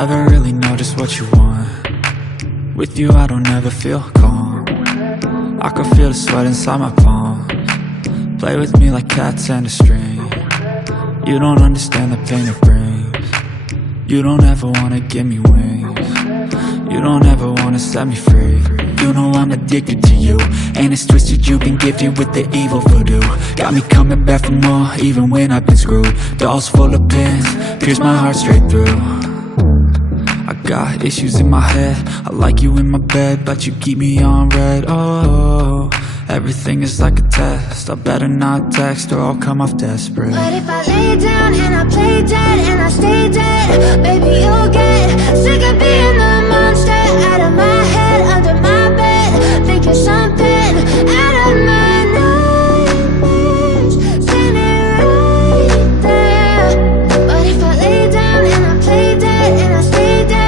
Never really know just what you want. With you I don't ever feel calm. I can feel the sweat inside my palm. Play with me like cats and a string. You don't understand the pain it brings. You don't ever wanna give me wings. You don't ever wanna set me free. You know I'm addicted to you, and it's twisted, you've been gifted with the evil voodoo. Got me coming back for more, even when I've been screwed. Dolls full of pins, pierce my heart straight through. I got issues in my head, I like you in my bed, but you keep me on red. Oh, everything is like a test, I better not text or I'll come off desperate. But if I lay down and I play dead and I stay dead, baby you'll get sick of being the monster out of my head, under my bed. Think you're something out of my nightmares, standing right there. But if I lay down and I play dead and I stay dead,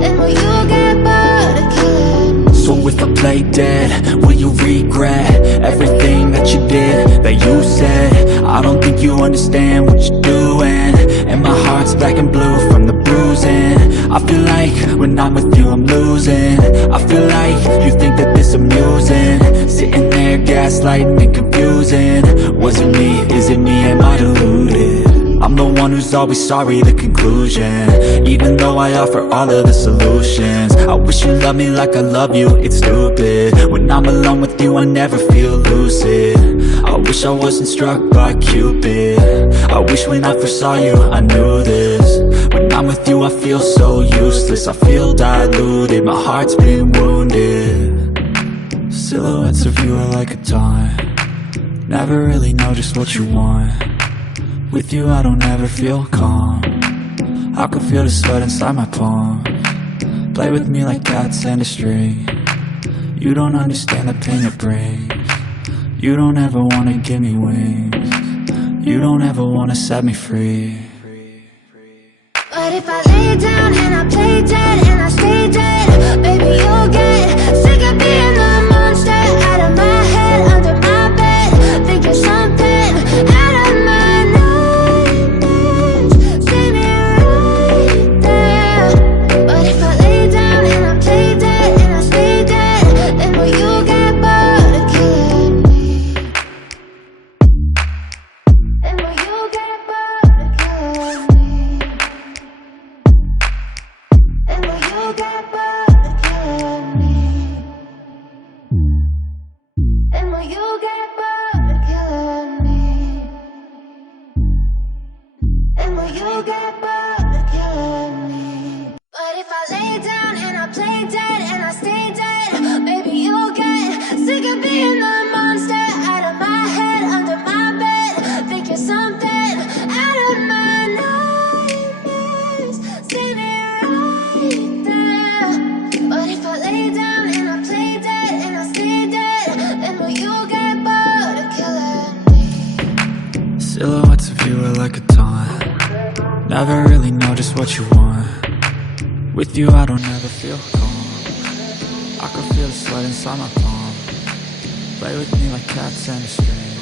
then will you get bored of killing me? So if I play dead, will you regret everything that you did, that you said? I don't think you understand what you're doing, and my heart's black and blue from the bruising. I feel like when I'm with you I'm losing. I feel like you think that this amusing, sitting there gaslighting and confusing. Was it me? Is it me? Am I deluded? I'm the one who's always sorry, the conclusion, even though I offer all of the solutions. I wish you loved me like I love you, it's stupid. When I'm alone with you I never feel lucid. I wish I wasn't struck by Cupid. I wish when I first saw you I knew this. When I'm with you I feel so useless, I feel diluted, my heart's been wounded. Silhouettes of you are like a taunt. Never really know just what you want. With you I don't ever feel calm. I can feel the sweat inside my palm. Play with me like cats and a string. You don't understand the pain it brings. You don't ever wanna give me wings. You don't ever wanna set me free. But if I lay down and I play dead and I stay dead, baby you'll get sick of being the monster out of my head, under my bed. Think you're something out of my nightmares, standing right there. But if I lay down and I play dead and I stay dead, then will you get bored of killing me? Then will you get bored of killing me? And will you get bored of killing me? And will you get bored of killing me? And will you get bored of killing me? But if I lay down and I play dead and I stay dead, baby you'll get sick of being the monster out of my head, under my bed. Think you're something out of my nightmares, standing right there. But if I lay down and I play dead and I stay dead, then will you get bored of killing me? Silhouettes of you are like a taunt. Never really know just what you want. With you I don't ever feel calm. I can feel the sweat inside my palm. Play with me like cats and a string.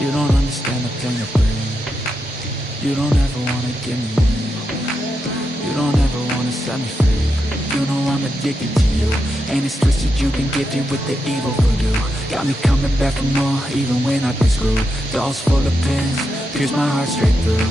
You don't understand the pain it brings. You don't ever wanna give me wings. You don't ever wanna set me free. You know I'm addicted to you, and it's twisted, you've been gifted with the evil voodoo. Got me coming back for more, even when I've been screwed. Dolls full of pins, pierce my heart straight through.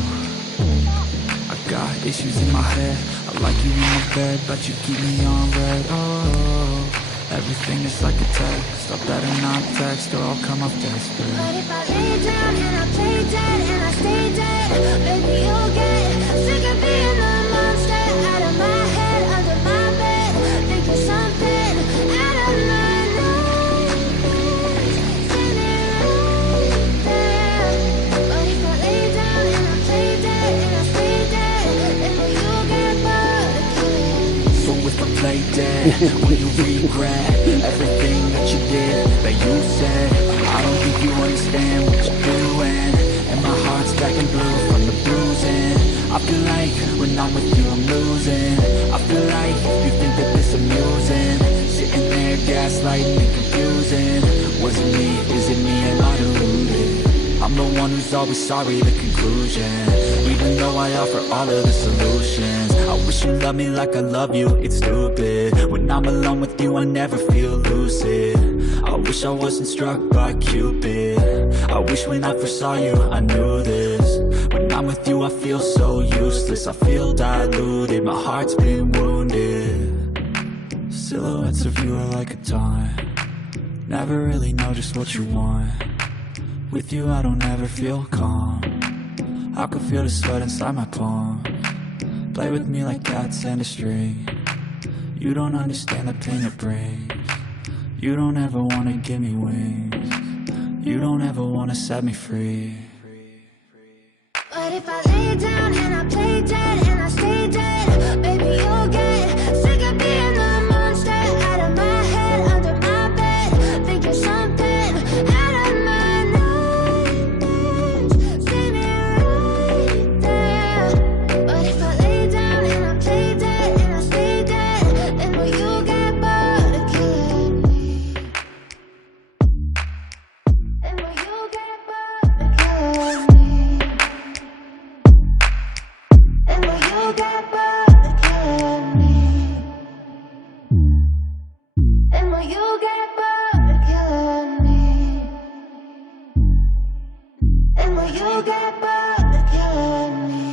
I got issues in my head, I like you in my bed, but you keep me on red. Oh, everything is like a test, I better not text or I'll come off desperate. But if I lay down and I play dead and I stay dead, baby you'll get sick of being the monster out of my head, under my bed. Think you're something out of my nightmares, standing right there. But if I lay down and I play dead and I stay dead, then will you get bored of killing me? So if I play dead, will you regret everything that you did, that you said? I don't think you understand what you're doing, and my heart's black and blue from the bruising. I feel like when I'm with you I'm losing. I feel like you think that this amusing, sitting there gaslighting and confusing. Was it me? Is it me? Am I deluded? I'm the one who's always sorry, the conclusion, even though I offer all of the solutions. I wish wish you loved me like I love you, it's stupid. When I'm alone with you, I never feel lucid. I wish I wasn't struck by Cupid. I wish when I first saw you, I knew this. When I'm with you, I feel so useless. I feel diluted, my heart's been wounded. Silhouettes of you are like a taunt. Never really know just what you want. With you, I don't ever feel calm. I can feel the sweat inside my palm. Play with me like cats and a string. You don't understand the pain it brings. You don't ever wanna give me wings. You don't ever wanna set me free. But if I lay down and I play dead and I stay dead, baby, you'll get sick of being the monster out of my head, under my bed, thinking something out of my nightmares. See me right there. But if I lay down and I play dead and I stay dead, then will you get bored of killing me? Then will you get bored of killing me? And will you get bored of killing me? And will you get bored of killing me? And will you get bored of killing me?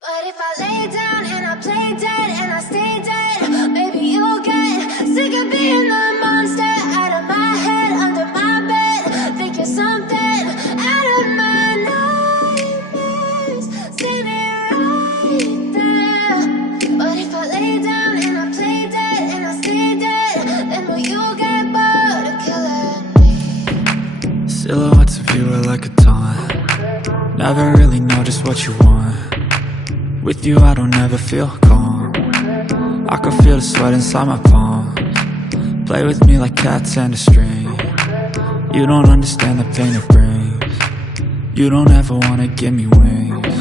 But if I lay down and I play dead and I stay dead, maybe you'll get sick of being the monster out of my head, under my bed, thinking something out of my nightmares. See me right there. But if I lay down and I play dead and I stay dead, then will you get bored of killing me? Silhouettes of you are like a taunt. Never really know just what you want. With you, I don't ever feel calm. I can feel the sweat inside my palm. Play with me like cats and a string. You don't understand the pain it brings. You don't ever wanna give me wings.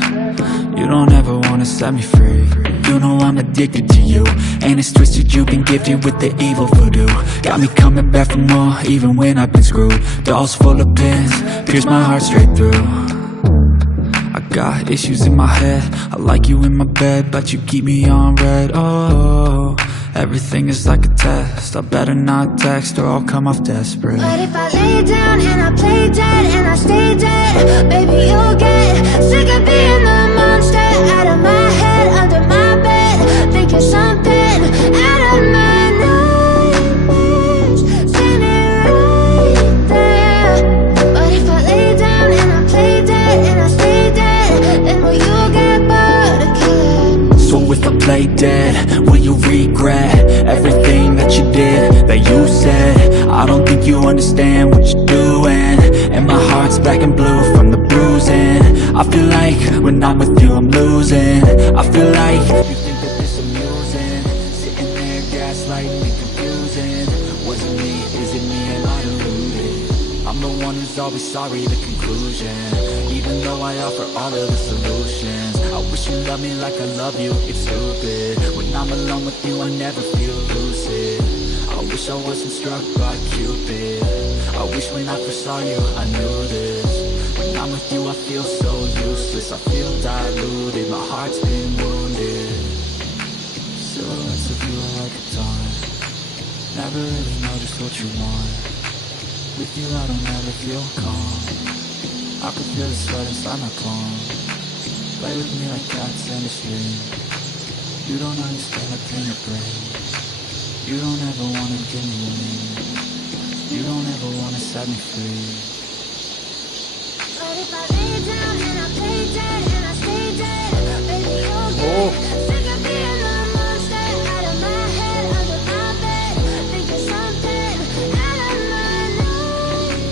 You don't ever wanna set me free. You know I'm addicted to you, and it's twisted, you've been gifted with the evil voodoo. Got me coming back for more, even when I've been screwed. Dolls full of pins, pierce my heart straight through. I got issues in my head, I like you in my bed, but you keep me on red. Oh, everything is like a test, I better not text or I'll come off desperate. But if I lay down and I play dead and I stay dead, baby, you'll get sick of being the monster out of my head, under my bed, thinking something out of my nightmares. See me right there. But if I lay down and I play dead and I stay dead, then will you get bored of killing me? So if I play dead, will you regret everything that you did, that you said? I don't think you understand what you're doing, and my heart's black and blue from the bruising. I feel like when I'm with you I'm losing. I feel like you think that this amusing, sitting there gaslighting and confusing. Was it me, is it me, am I deluded? I'm the one who's always sorry, the conclusion. Even though I offer all of the solutions, I wish you loved me like I love you, it's stupid. When I'm alone with you I never feel lucid. I wish I wasn't struck by Cupid. I wish when I first saw you I knew this. When I'm with you I feel so useless. I feel diluted, my heart's been wounded. Silhouettes of you are like a taunt. Never really know just what you want. With you I don't ever feel calm. I can feel the sweat inside my palm. Play with me like cats and a string. You don't understand the pain it brings. You don't ever wanna give me wings. You don't ever wanna set me free. But if I lay down and I play dead and I stay dead, baby, you'll get sick of being the monster out of my head, under my bed, thinking something out of my nightmares.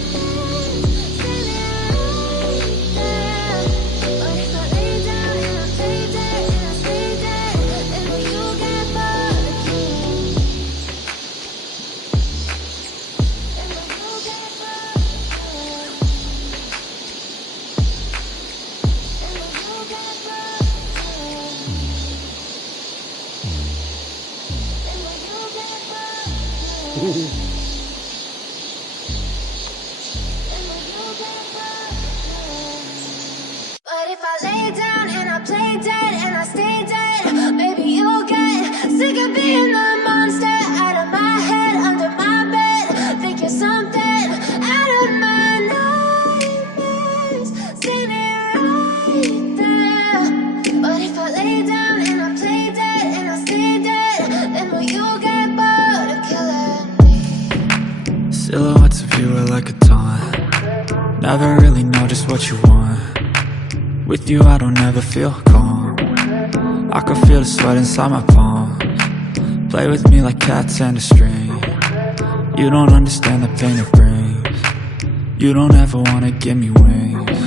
See me right there. But if I lay down and I play dead and I stay dead, then will you get bored of killing me? Then will you get bored of killing me? And will you get bored of killing me? And will you get bored of killing me? And will you get bored of killing me? But if I lay down and I play dead and I stay dead, maybe you'll Silhouettes of you are like a taunt. Never really know just what you want. With you I don't ever feel calm. I can feel the sweat inside my palm. Play with me like cats and a string. You don't understand the pain it brings. You don't ever wanna give me wings.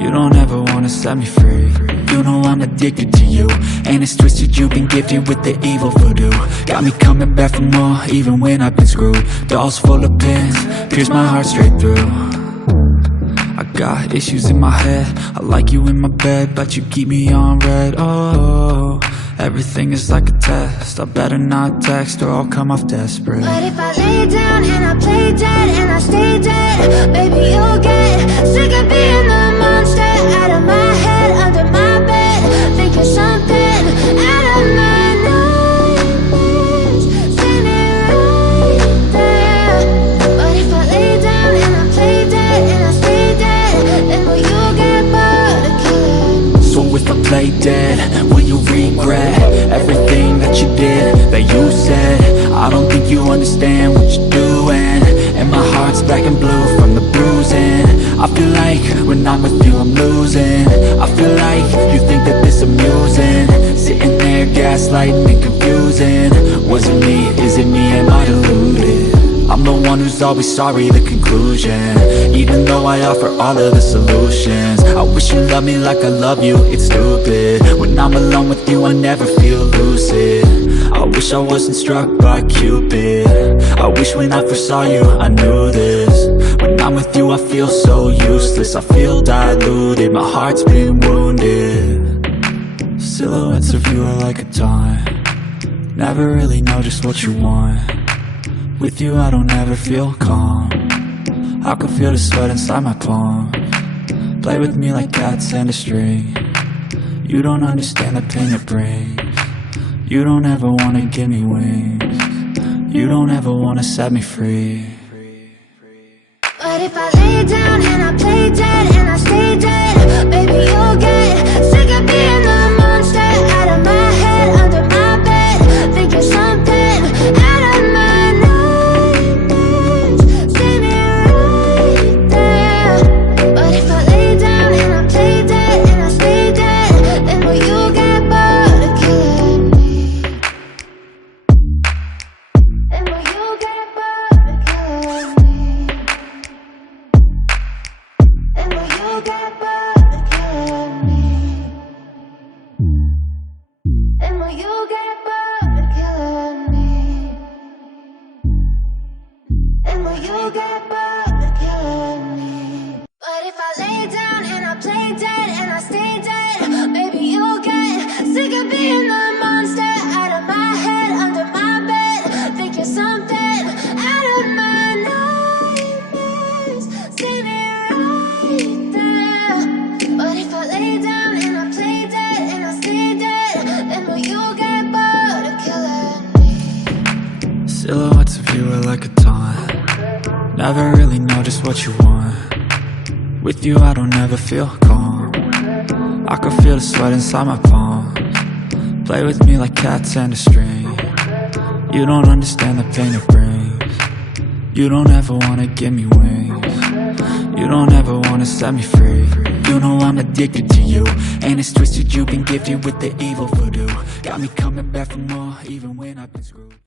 You don't ever wanna set me free. You know I'm addicted to you, and it's twisted, you've been gifted with the evil voodoo. Got me coming back for more, even when I've been screwed. Dolls full of pins, pierce my heart straight through. I got issues in my head, I like you in my bed, but you keep me on red. Oh, everything is like a test, I better not text or I'll come off desperate. But if I lay down and I play dead and I stay dead, baby you'll get sick of being the monster out of my head, under my bed, thinking something out of my nightmares, standing right there. But if I lay down and I play dead and I stay dead, then will you get bored of killing me? So if I play dead, will you regret everything that you did, that you said? I don't think you understand what you're doing, and my heart's black and blue from the bruising. I feel like when I'm with you I'm losing. I feel like you think that this amusing, sitting there gaslighting and confusing. Was it me? Is it me? Am I deluded? I'm the one who's always sorry, the conclusion, even though I offer all of the solutions. I wish you loved me like I love you, it's stupid. When I'm alone with you I never feel lucid. I wish I wasn't struck by Cupid. I wish when I first saw you I knew this. When I'm with you I feel so useless, I feel diluted, my heart's been wounded. Silhouettes of you are like a taunt. Never really know just what you want. With you I don't ever feel calm. I can feel the sweat inside my palm. Play with me like cats and a string. You don't understand the pain it brings. You don't ever wanna give me wings. You don't ever wanna set me free. But if I lay down and I play dead and I stay dead, baby you'll get sick of being the monster out of my head, under my bed, thinking something out of my nightmares, standing right there. But if I lay down and I play dead and I stay dead, then will you get bored of killing me? Then will you get bored of killing me? And will you get bored of killing me? And will you get bored of killing me? And will you get bored of killing me? But if I lay down and I play dead and I stay dead, baby you'll get sick of being the monster out of my head, under my bed, thinking something out of my nightmares, standing right there. But if I lay down and I play dead and I stay dead, then will you get bored of killing me? Silhouettes of you are like a taunt. Never really know just what you want. With you I don't ever feel calm. I can feel the sweat inside my palm. Play with me like cats and a string. You don't understand the pain it brings. You don't ever wanna give me wings. You don't ever wanna set me free. You know I'm addicted to you, and it's twisted, you've been gifted with the evil voodoo. Got me coming back for more, even when I've been screwed.